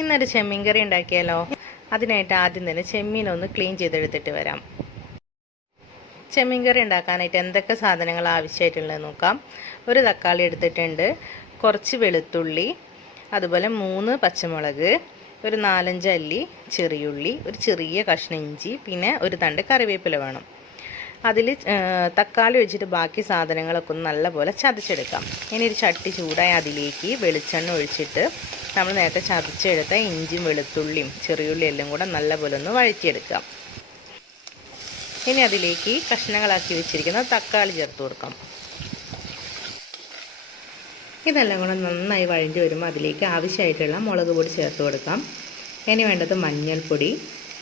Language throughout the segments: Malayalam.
ഇന്നൊരു ചെമ്മീൻ കറി ഉണ്ടാക്കിയാലോ? അതിനായിട്ട് ആദ്യം തന്നെ ചെമ്മീൻ ഒന്ന് ക്ലീൻ ചെയ്തെടുത്തിട്ട് വരാം. ചെമ്മീൻ കറി ഉണ്ടാക്കാനായിട്ട് എന്തൊക്കെ സാധനങ്ങൾ ആവശ്യമായിട്ടുള്ളത് നോക്കാം. ഒരു തക്കാളി എടുത്തിട്ടുണ്ട്. കുറച്ച് വെളുത്തുള്ളി അതുപോലെ മൂന്ന് പച്ചമുളക് ഒരു നാലഞ്ച് അല്ലി ചെറിയുള്ളി ഒരു ചെറിയ കഷ്ണം ഇഞ്ചി പിന്നെ ഒരു തണ്ട് കറിവേപ്പില വേണം. അതിൽ തക്കാളി വെച്ചിട്ട് ബാക്കി സാധനങ്ങളൊക്കെ ഒന്ന് നല്ലപോലെ ചതച്ചെടുക്കാം. ഇനി ഒരു ചട്ടി ചൂടായി അതിലേക്ക് വെളിച്ചെണ്ണ ഒഴിച്ചിട്ട് നമ്മൾ നേരത്തെ ചതച്ചെടുത്ത ഇഞ്ചിയും വെളുത്തുള്ളിയും ചെറിയുള്ളി എല്ലാം കൂടെ നല്ലപോലെ ഒന്ന് വഴറ്റിയെടുക്കാം. ഇനി അതിലേക്ക് കഷ്ണങ്ങളാക്കി വെച്ചിരിക്കുന്ന തക്കാളി ചേർത്ത് കൊടുക്കാം. ഇതെല്ലാം കൂടെ നന്നായി വഴഞ്ഞു വരുമ്പോൾ അതിലേക്ക് ആവശ്യമായിട്ടുള്ള മുളക് പൊടി ചേർത്ത് കൊടുക്കാം. ഇനി വേണ്ടത് മഞ്ഞൾപ്പൊടി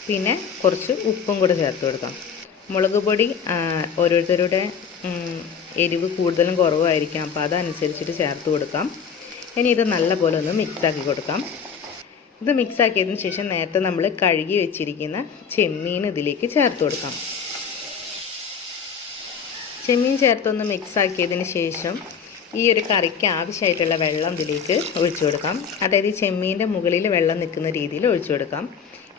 പിന്നെ കുറച്ച് ഉപ്പും കൂടെ ചേർത്ത് കൊടുക്കാം. മുളക് പൊടി ഓരോരുത്തരുടെ എരിവ് കൂടുതലും കുറവായിരിക്കാം. അപ്പോൾ അതനുസരിച്ചിട്ട് ചേർത്ത് കൊടുക്കാം. ഇനി ഇത് നല്ലപോലെ ഒന്ന് മിക്സാക്കി കൊടുക്കാം. ഇത് മിക്സാക്കിയതിന് ശേഷം നേരത്തെ നമ്മൾ കഴുകി വെച്ചിരിക്കുന്ന ചെമ്മീൻ ഇതിലേക്ക് ചേർത്ത് കൊടുക്കാം. ചെമ്മീൻ ചേർത്തൊന്ന് മിക്സാക്കിയതിന് ശേഷം ഈ ഒരു കറിക്ക് ആവശ്യമായിട്ടുള്ള വെള്ളം ഇതിലേക്ക് ഒഴിച്ചു കൊടുക്കാം. അതായത് ഈ ചെമ്മീന്റെ മുകളിൽ വെള്ളം നിൽക്കുന്ന രീതിയിൽ ഒഴിച്ചു കൊടുക്കാം.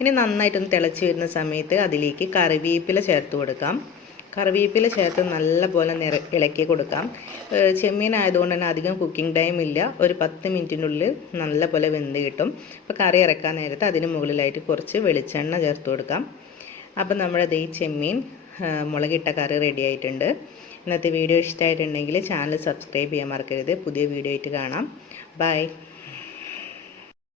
ഇനി നന്നായിട്ടൊന്ന് തിളച്ച് വരുന്ന സമയത്ത് അതിലേക്ക് കറിവേപ്പില ചേർത്ത് കൊടുക്കാം. കറിവേപ്പില ചേർത്ത് നല്ലപോലെ നിറ ഇളക്കി കൊടുക്കാം. ചെമ്മീൻ ആയതുകൊണ്ട് തന്നെ അധികം കുക്കിംഗ് ടൈം ഇല്ല. ഒരു പത്ത് മിനിറ്റിനുള്ളിൽ നല്ലപോലെ വെന്ത് കിട്ടും. അപ്പോൾ കറി ഇറക്കാൻ നേരത്ത് അതിന് മുകളിലായിട്ട് കുറച്ച് വെളിച്ചെണ്ണ ചേർത്ത് കൊടുക്കാം. അപ്പോൾ നമ്മുടെ ഈ ചെമ്മീൻ മുളകിട്ട കറി റെഡി ആയിട്ടുണ്ട്. ഇന്നത്തെ വീഡിയോ ഇഷ്ടമായിട്ടുണ്ടെങ്കിൽ ചാനൽ സബ്സ്ക്രൈബ് ചെയ്യാൻ മറക്കരുത്. പുതിയ വീഡിയോ ആയിട്ട് കാണാം. ബൈ